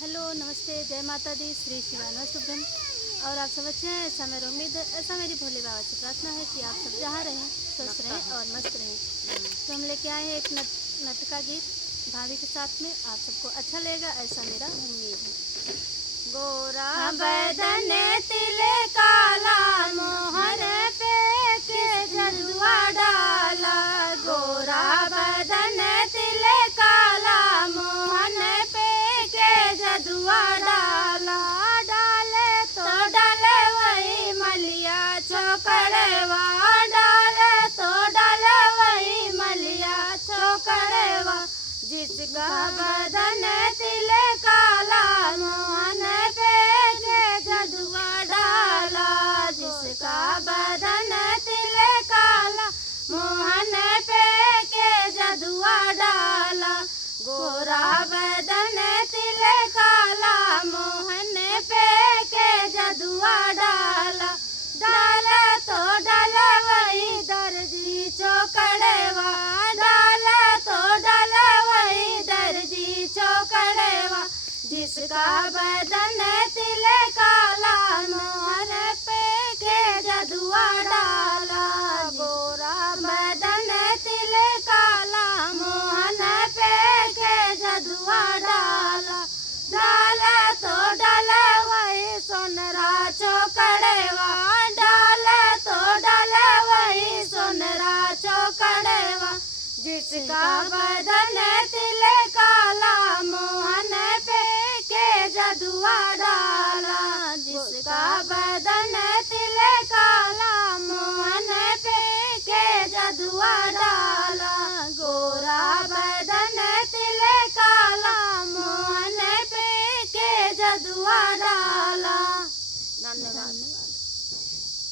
Hello, नमस्ते, जय माता दी, श्री शिवानो शुभम। और आप सब अच्छे हैं, ऐसा मेरी उम्मीद है। ऐसा मेरी भोले बाबा से प्रार्थना है कि आप सब जहाँ रहें स्वस्थ रहें और मस्त रहें। तो हम लेके आए हैं एक नट का गीत भाभी के साथ में, आप सबको अच्छा लगेगा ऐसा मेरा उम्मीद है। गोरा बदन तिले काला मोहर पे के जदुआ डाला, गोरा बदन तिले काला मोहन पे के जदुआ डाला, डाले तो डाले वही मलिया चौकड़वा, डाले तो डाले वही मलिया चौकड़वा, जिसका बदन तिले काला मोहन पे के जदुआ डाला, जिसका बदन तिले काला मोहन पे के जदुआ डाला, गोरा बदन तिले काला मोहन पे के जदुआ डाला, डाला तो डाला वही दर्जी चौकड़वा, डाला तो डाला वही दर्जी चौकड़वा, जिसका बदन तिले काला मोहन पे के जदुआ डाला, गोरा बदन तिले काला मोहन पे के जदुआ डाला, डाला तो डाला वही सोनरा चौकड़वा, डाला तो डाला वही सोनरा चौकड़वा, जिसका बदन तिले काला मोहन पे के जदुआ डाला, जिसका बदन तिले काला मोहन पे के जदुआ डाला, गोरा बदन तिले काला मोहन पे के जदुआ डाला। धन्यवाद।